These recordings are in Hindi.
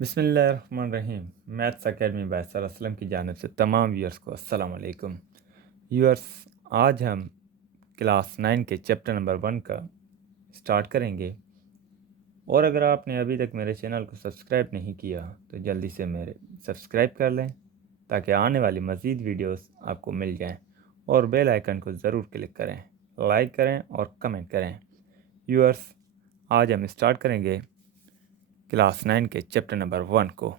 बिस्मिल्लाहिर्रहमानिर्रहीम। Maths academy by sir Aslam की जानिब से तमाम व्यूअर्स को अस्सलाम वालेकुम। व्यूअर्स, आज हम क्लास 9 के चैप्टर नंबर 1 का स्टार्ट करेंगे। और अगर आपने अभी तक मेरे चैनल को सब्सक्राइब नहीं किया तो जल्दी से मेरे सब्सक्राइब कर लें ताकि आने वाली मज़ीद वीडियोस आपको मिल जाएं, और बेल आइकन को ज़रूर क्लिक करें, लाइक करें और कमेंट करें। व्यूअर्स, आज हम स्टार्ट करेंगे क्लास 9 के चैप्टर नंबर 1 को।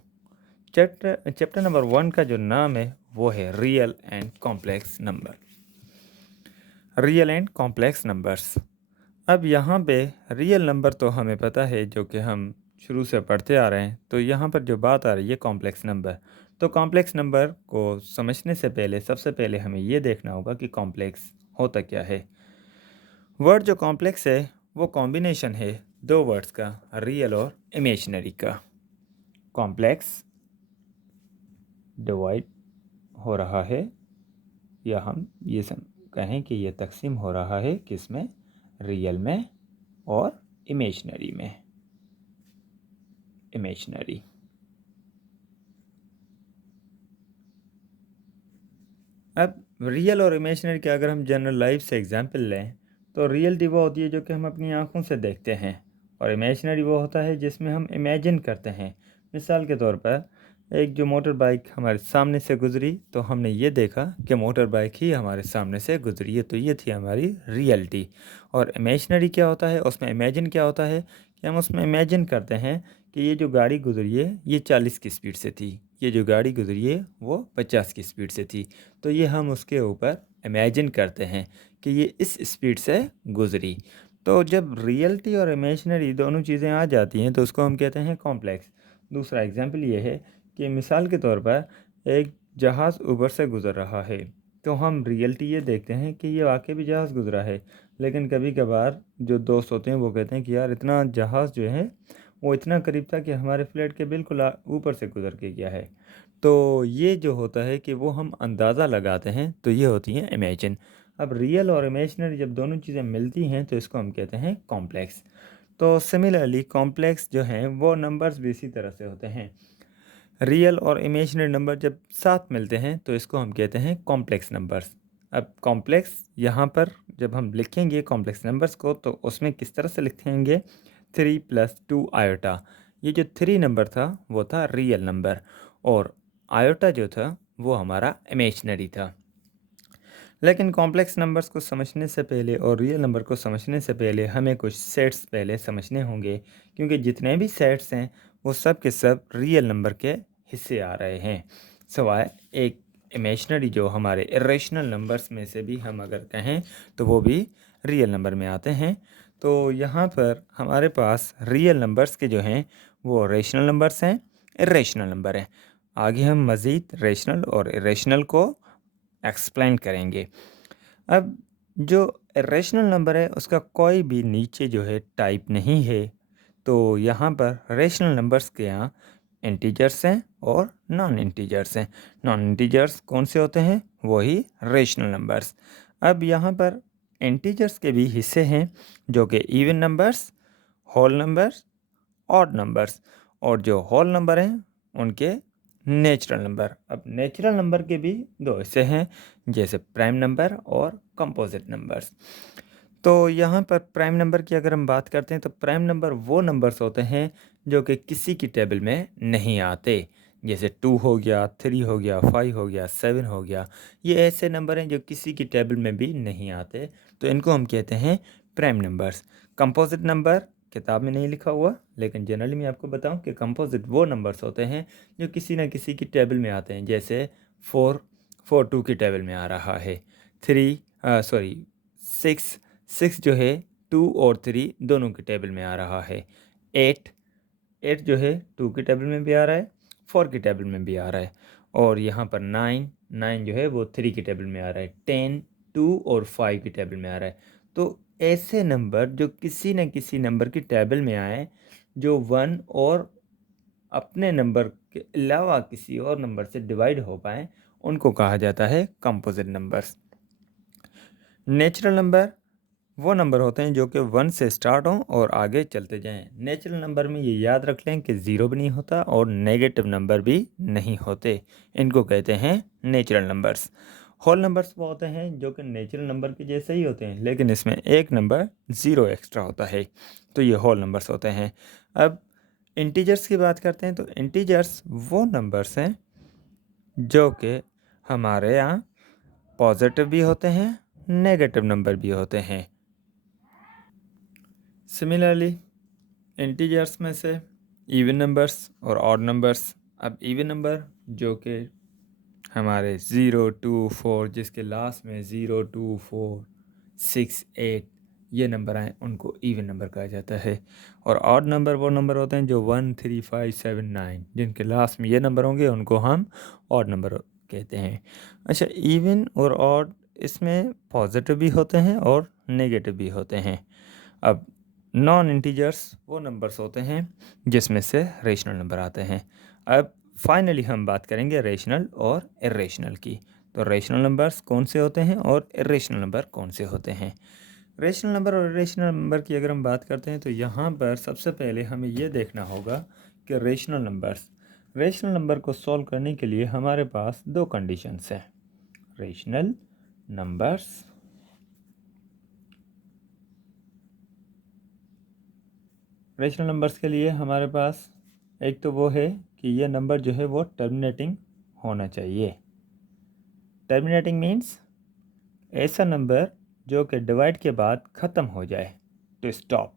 चैप्टर नंबर 1 का जो नाम है वो है real and complex number. Real and complex numbers. अब यहाँ पे रियल नंबर तो हमें पता है, जो कि हम शुरू से पढ़ते आ रहे हैं। तो यहाँ पर जो बात आ रही है कॉम्प्लेक्स नंबर, तो कॉम्प्लेक्स नंबर को समझने से पहले सबसे पहले हमें ये देखना होगा कि कॉम्प्लेक्स होता क्या है। वर्ड जो कॉम्प्लेक्स है वो कॉम्बिनेशन है दो वर्ड्स का, रियल और इमेजिनरी का। कॉम्प्लेक्स डिवाइड हो रहा है, या हम ये कहें कि ये तकसीम हो रहा है किसमें, रियल में और इमेजिनरी में। इमेजिनरी। अब रियल और इमेजिनरी के अगर हम जनरल लाइफ से एग्जांपल लें तो रियलिटी वो होती है जो कि हम अपनी आंखों से देखते हैं, और इमेजिनरी वो होता है जिसमें हम इमेजिन करते हैं। मिसाल के तौर पर एक जो मोटर बाइक हमारे सामने से गुजरी तो हमने ये देखा कि मोटर बाइक ही हमारे सामने से गुजरी है, तो ये थी हमारी रियलिटी। और इमेजिनरी क्या होता है, उसमें इमेजिन क्या होता है कि हम उसमें इमेजिन करते हैं कि ये जो गाड़ी गुजरी है ये 40 की स्पीड से थी, ये जो गाड़ी गुजरी है वो 50 की स्पीड से थी। तो ये हम उसके ऊपर इमेजिन करते हैं कि ये इस स्पीड से गुजरी। तो जब रियलिटी और इमेजिनरी दोनों चीज़ें आ जाती हैं तो उसको हम कहते हैं कॉम्प्लेक्स। दूसरा एग्जांपल ये है कि मिसाल के तौर पर एक जहाज़ ऊपर से गुज़र रहा है, तो हम रियलिटी ये देखते हैं कि ये वाकई भी जहाज़ गुज़रा है। लेकिन कभी कभार जो दोस्त होते हैं वो कहते हैं कि यार इतना जहाज़ जो है वो इतना करीब था कि हमारे फ्लैट के बिल्कुल ऊपर से गुज़र के गया है। तो ये जो होता है कि वो हम अंदाज़ा लगाते हैं, तो ये होती हैं इमेजिन। अब रियल और इमेजिनरी जब दोनों चीज़ें मिलती हैं तो इसको हम कहते हैं कॉम्प्लेक्स। तो सिमिलरली कॉम्प्लेक्स जो हैं वो नंबर्स भी इसी तरह से होते हैं। रियल और इमेजिनरी नंबर जब साथ मिलते हैं तो इसको हम कहते हैं कॉम्प्लेक्स नंबर्स। अब कॉम्प्लेक्स यहाँ पर जब हम लिखेंगे कॉम्प्लेक्स नंबर्स को तो उसमें किस तरह से लिखेंगे, 3+2 आयोटा। ये जो 3 नंबर था वो था रियल नंबर, और आयोटा जो था वो हमारा इमेजिनरी था। लेकिन कॉम्प्लेक्स नंबर्स को समझने से पहले और रियल नंबर को समझने से पहले हमें कुछ सेट्स पहले समझने होंगे, क्योंकि जितने भी सेट्स हैं वो सब के सब रियल नंबर के हिस्से आ रहे हैं, सिवाय एक इमेजिनरी जो हमारे इरेशनल नंबर्स में से भी हम अगर कहें तो वो भी रियल नंबर में आते हैं। तो यहाँ पर हमारे पास रियल नंबर्स के जो हैं वो रेशनल नंबर्स हैं, इरेशनल नंबर हैं। आगे हम मज़ीद रेशनल और इरेशनल को एक्सप्लेन करेंगे। अब जो रेशनल नंबर है उसका कोई भी नीचे जो है टाइप नहीं है। तो यहाँ पर रेशनल नंबर्स के यहाँ इंटीजर्स हैं और नॉन इंटीजर्स हैं। नॉन इंटीजर्स कौन से होते हैं, वही रेशनल नंबर्स। अब यहाँ पर इंटीजर्स के भी हिस्से हैं जो कि even numbers, whole numbers, odd numbers, और जो होल नंबर हैं उनके नेचुरल नंबर। अब नेचुरल नंबर के भी दो हिस्से हैं, जैसे प्राइम नंबर और कंपोजिट नंबर्स। तो यहाँ पर प्राइम नंबर की अगर हम बात करते हैं तो प्राइम नंबर वो नंबर्स होते हैं जो कि किसी की टेबल में नहीं आते, जैसे 2 हो गया, 3 हो गया, 5 हो गया, 7 हो गया। ये ऐसे नंबर हैं जो किसी की टेबल में भी नहीं आते, तो इनको हम कहते हैं प्राइम नंबर्स। कंपोजिट नंबर किताब में नहीं लिखा हुआ, लेकिन जनरली मैं आपको बताऊं कि कंपोजिट वो नंबर्स होते हैं जो किसी न किसी की टेबल में आते हैं, जैसे 4 2 की टेबल में आ रहा है, 6 6 जो है 2 और 3 दोनों की टेबल में आ रहा है। 8 8 जो है 2 की टेबल में भी आ रहा है, 4 की टेबल में भी आ रहा है। और यहाँ पर 9 9 जो है वो 3 की टेबल में आ रहा है। 10 2 और 5 की टेबल में आ रहा है। तो ऐसे नंबर जो किसी न किसी नंबर की टेबल में आए, जो 1 और अपने नंबर के अलावा किसी और नंबर से डिवाइड हो पाए, उनको कहा जाता है कंपोजिट नंबर्स। नेचुरल नंबर वो नंबर होते हैं जो कि 1 से स्टार्ट हों और आगे चलते जाएं। नेचुरल नंबर में ये याद रख लें कि ज़ीरो भी नहीं होता और नेगेटिव नंबर भी नहीं होते। इनको कहते हैं नेचुरल नंबर्स। होल नंबर्स वो होते हैं जो कि नेचुरल नंबर के जैसे ही होते हैं, लेकिन इसमें एक नंबर ज़ीरो एक्स्ट्रा होता है, तो ये होल नंबर्स होते हैं। अब इंटीजर्स की बात करते हैं, तो इंटीजर्स वो नंबर्स हैं जो कि हमारे यहाँ पॉजिटिव भी होते हैं, नेगेटिव नंबर भी होते हैं। सिमिलरली इंटीजर्स में से इवन नंबर्स और ऑड नंबर्स। अब इवन नंबर जो कि हमारे 0, 2, 4, जिसके लास्ट में 0, 2, 4, 6, 8 ये नंबर आए, उनको इवन नंबर कहा जाता है। और ऑड नंबर वो नंबर होते हैं जो 1, 3, 5, 7, 9 जिनके लास्ट में ये नंबर होंगे, उनको हम ऑड नंबर कहते हैं। अच्छा, इवन और ऑड इसमें पॉजिटिव भी होते हैं और नेगेटिव भी होते हैं। अब नॉन इंटीजर्स वो नंबर्स होते हैं जिसमें से रेशनल नंबर आते हैं। अब फाइनली हम बात करेंगे रेशनल और इरेशनल की। तो रेशनल नंबर्स कौन से होते हैं और इरेशनल नंबर कौन से होते हैं। रेशनल नंबर और इरेशनल नंबर की अगर हम बात करते हैं तो यहाँ पर सबसे पहले हमें ये देखना होगा कि रेशनल नंबर को सॉल्व करने के लिए हमारे पास दो कंडीशंस हैं। रेशनल नंबर्स के लिए हमारे पास एक तो वो है कि ये नंबर जो है वो टर्मिनेटिंग होना चाहिए। टर्मिनेटिंग मीन्स ऐसा नंबर जो कि डिवाइड के बाद ख़त्म हो जाए, टू स्टॉप।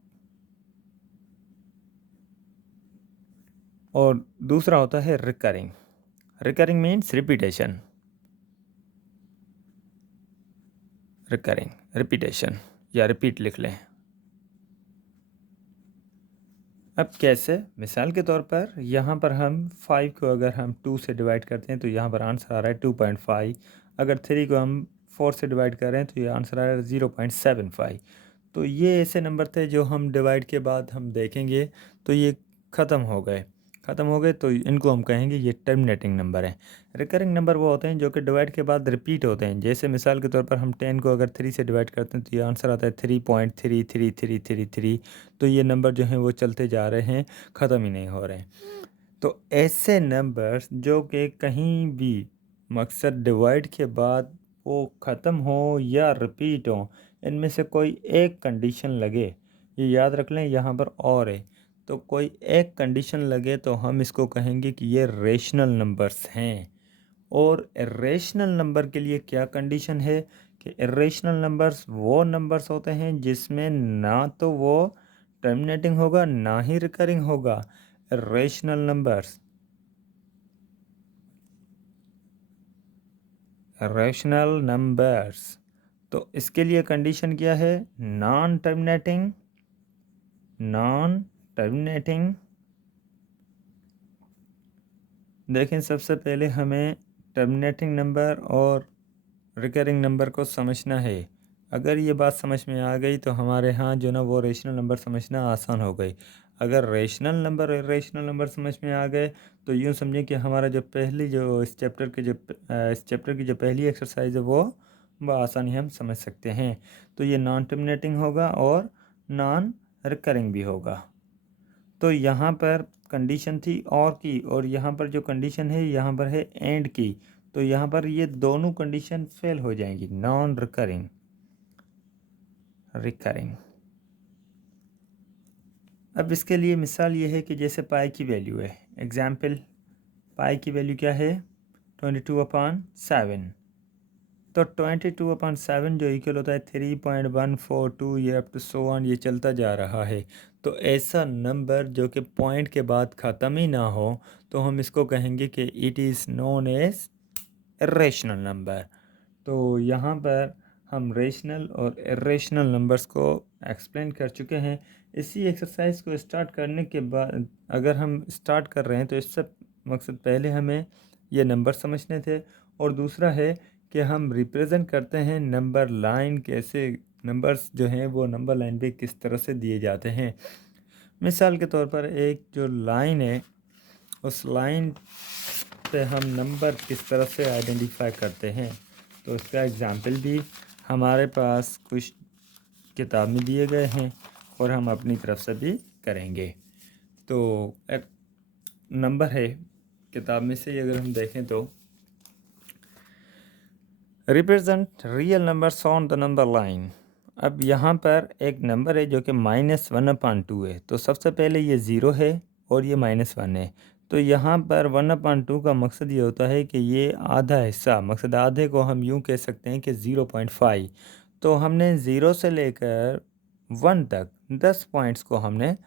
और दूसरा होता है रिकरिंग मीन्स रिपीटेशन। रिपीटेशन या रिपीट लिख लें। अब कैसे, मिसाल के तौर पर यहाँ पर हम 5 को अगर हम 2 से डिवाइड करते हैं तो यहाँ पर आंसर आ रहा है 2.5। अगर 3 को हम 4 से डिवाइड कर रहे हैं तो ये आंसर आ रहा है 0.75। तो ये ऐसे नंबर थे जो हम डिवाइड के बाद हम देखेंगे तो ये ख़त्म हो गए तो इनको हम कहेंगे ये टर्मिनेटिंग नंबर है। रिकरिंग नंबर वो होते हैं जो कि डिवाइड के बाद रिपीट होते हैं। जैसे मिसाल के तौर पर हम 10 को अगर 3 से डिवाइड करते हैं तो ये आंसर आता है 3.333333। तो ये नंबर जो हैं वो चलते जा रहे हैं, ख़त्म ही नहीं हो रहे हैं। तो ऐसे नंबर्स जो कि कहीं भी मकसद डिवाइड के बाद वो ख़त्म हो या रिपीट हो, इनमें से कोई एक कंडीशन लगे, ये याद रख लें यहाँ पर और है, तो कोई एक कंडीशन लगे तो हम इसको कहेंगे कि ये रेशनल नंबर्स हैं। और इरेशनल नंबर के लिए क्या कंडीशन है कि इरेशनल नंबर्स वो नंबर्स होते हैं जिसमें ना तो वो टर्मिनेटिंग होगा ना ही रिकरिंग होगा। इरेशनल नंबर्स, तो इसके लिए कंडीशन क्या है, नॉन टर्मिनेटिंग। देखें, सबसे पहले हमें टर्मिनेटिंग नंबर और रिकरिंग नंबर को समझना है। अगर ये बात समझ में आ गई तो हमारे यहाँ जो ना वो रेशनल नंबर समझना आसान हो गई। अगर रेशनल नंबर और इरेशनल नंबर समझ में आ गए तो यूँ समझें कि हमारा इस चैप्टर की जो पहली एक्सरसाइज है वो आसानी हम समझ सकते हैं। तो ये नॉन टर्मिनेटिंग होगा और नॉन रिकरिंग भी होगा। तो यहाँ पर कंडीशन थी और की, और यहाँ पर जो कंडीशन है यहाँ पर है एंड की। तो यहाँ पर ये दोनों कंडीशन फेल हो जाएंगी, नॉन रिकरिंग। अब इसके लिए मिसाल ये है कि जैसे पाई की वैल्यू है, एग्जाम्पल पाई की वैल्यू क्या है 22/7। तो 22/7 जो इक्वल होता है 3.142, ये अप टू सो ऑन, ये चलता जा रहा है। तो ऐसा नंबर जो कि पॉइंट के बाद ख़त्म ही ना हो तो हम इसको कहेंगे कि it is known as irrational number. तो यहाँ पर हम रेशनल और इरेशनल नंबर्स को एक्सप्लेन कर चुके हैं। इसी एक्सरसाइज को स्टार्ट करने के बाद अगर हम स्टार्ट कर रहे हैं तो इससे मकसद पहले हमें ये नंबर समझने थे, और दूसरा है कि हम रिप्रेजेंट करते हैं नंबर लाइन, कैसे नंबर्स जो हैं वो नंबर लाइन पे किस तरह से दिए जाते हैं। मिसाल के तौर पर एक जो लाइन है, उस लाइन पे हम नंबर किस तरह से आइडेंटिफाई करते हैं, तो इसका एग्ज़ाम्पल भी हमारे पास कुछ किताब में दिए गए हैं और हम अपनी तरफ से भी करेंगे। तो एक नंबर है किताब में से, अगर हम देखें तो represent real numbers on the number line. अब यहाँ पर एक नंबर है जो कि -1/2 है। तो सबसे पहले ये ज़ीरो है और ये -1 है। तो यहाँ पर 1/2 का मकसद ये होता है कि ये आधा हिस्सा, मकसद आधे को हम यूँ कह सकते हैं कि 0.5। तो हमने ज़ीरो से लेकर 1 तक 10 पॉइंट्स को हमने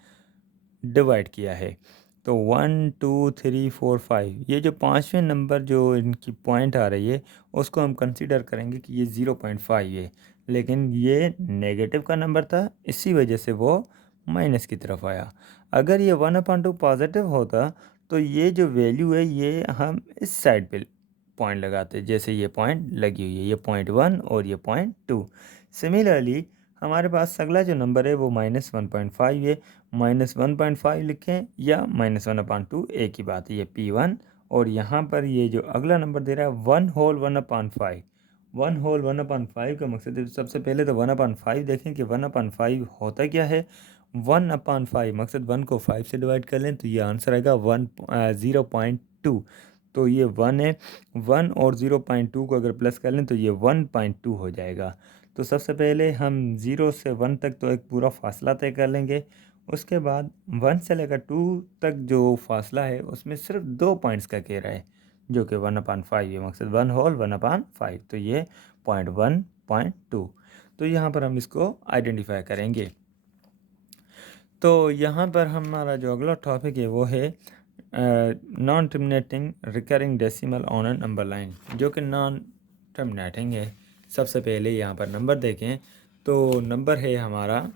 डिवाइड किया है। तो 1 2 3 4 5, ये जो पाँचवें नंबर जो इनकी पॉइंट आ रही है उसको हम कंसीडर करेंगे कि ये 0.5 है, लेकिन ये नेगेटिव का नंबर था, इसी वजह से वो माइनस की तरफ आया। अगर ये 1/2 पॉजिटिव होता तो ये जो वैल्यू है ये हम इस साइड पे पॉइंट लगाते, जैसे ये पॉइंट लगी हुई है, ये .1 और ये .2। सिमिलरली हमारे पास अगला जो नंबर है वो -1.5 है। -1.5 लिखें या -1/2, एक ही बात है, ये P1। और यहाँ पर ये जो अगला नंबर दे रहा है 1 होल 1/5। 1 होल 1/5 का मकसद है, सबसे पहले तो 1/5 देखें कि 1/5 होता क्या है। 1/5 मकसद 1 को 5 से डिवाइड कर लें तो ये आंसर आएगा 0.2। तो ये 1 है, 1 और 0.2 को अगर प्लस कर लें तो ये 1.2 हो जाएगा। तो सबसे पहले हम 0 से 1 तक तो एक पूरा फासला तय कर लेंगे। उसके बाद 1 से लेकर 2 तक जो फासला है उसमें सिर्फ 2 पॉइंट्स का घेरा है जो कि 1/5 है, मकसद 1 होल 1/5। तो ये .1 .2। तो यहाँ पर हम इसको आइडेंटिफाई करेंगे। तो यहाँ पर हमारा जो अगला टॉपिक है वो है non terminating recurring decimal on a number line, जो कि नॉन टर्मिनेटिंग है। सबसे पहले यहाँ पर नंबर देखें तो नंबर है हमारा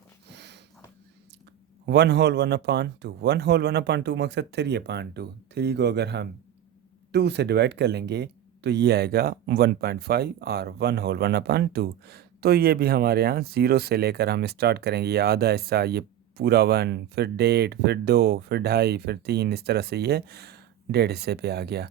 1 होल 1/2। 1 होल 1/2 मकसद 3/2। 3 को अगर हम 2 से डिवाइड कर लेंगे तो ये आएगा 1.5 और 1 होल 1/2। तो ये भी हमारे यहाँ 0 से लेकर हम स्टार्ट करेंगे, ये आधा हिस्सा, ये पूरा 1, फिर 1.5, फिर 2, फिर 2.5, फिर 3, इस तरह से ये 1.5 हिस्से पे आ गया।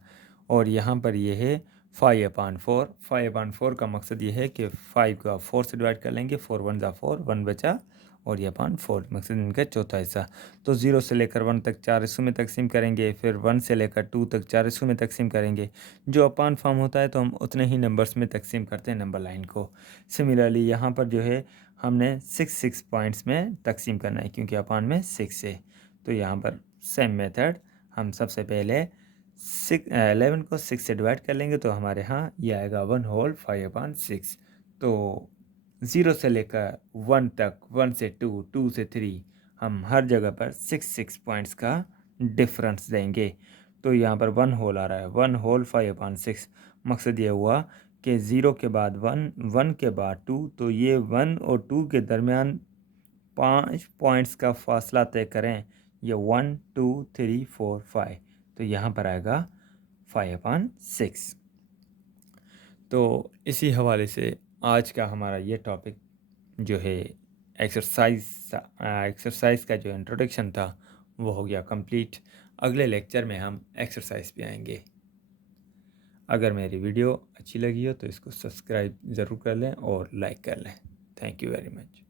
और यहाँ पर ये है 5/4। 5/4 का मकसद ये है कि 5 को आप 4 से डिवाइड कर लेंगे, 4 1 ज़ा 4, 1 बचा और ये 4 मकसद इनका चौथा हिस्सा। तो 0 से लेकर 1 तक 4 हिस्सों में तकसीम करेंगे, फिर 1 से लेकर 2 तक 4 हिस्सों में तकसीम करेंगे। जो अपान फॉर्म होता है तो हम उतने ही नंबर्स में तकसीम करते हैं नंबर लाइन को। सिमिलरली यहाँ पर जो है हमने 6 पॉइंट्स में तकसीम करना है क्योंकि अपान में 6 है। तो यहाँ पर सेम मेथड, हम सबसे पहले 11 को 6 से डिवाइड कर लेंगे तो हमारे यहाँ ये आएगा 1 होल 5/6। तो 0 से लेकर 1 तक, 1 से 2, 2 से 3, हम हर जगह पर 6 पॉइंट्स का डिफरेंस देंगे। तो यहाँ पर 1 होल आ रहा है, 1 होल 5/6। मकसद ये हुआ कि 0 के बाद 1, 1 के बाद 2, तो ये 1 और 2 के दरमियान 5 पॉइंट्स का फासला तय करें। ये 1 2 3 4 5, तो यहाँ पर आएगा 5/6। तो इसी हवाले से आज का हमारा ये टॉपिक जो है एक्सरसाइज का जो इंट्रोडक्शन था वो हो गया कंप्लीट। अगले लेक्चर में हम एक्सरसाइज पे आएंगे। अगर मेरी वीडियो अच्छी लगी हो तो इसको सब्सक्राइब ज़रूर कर लें और लाइक कर लें। Thank you very much.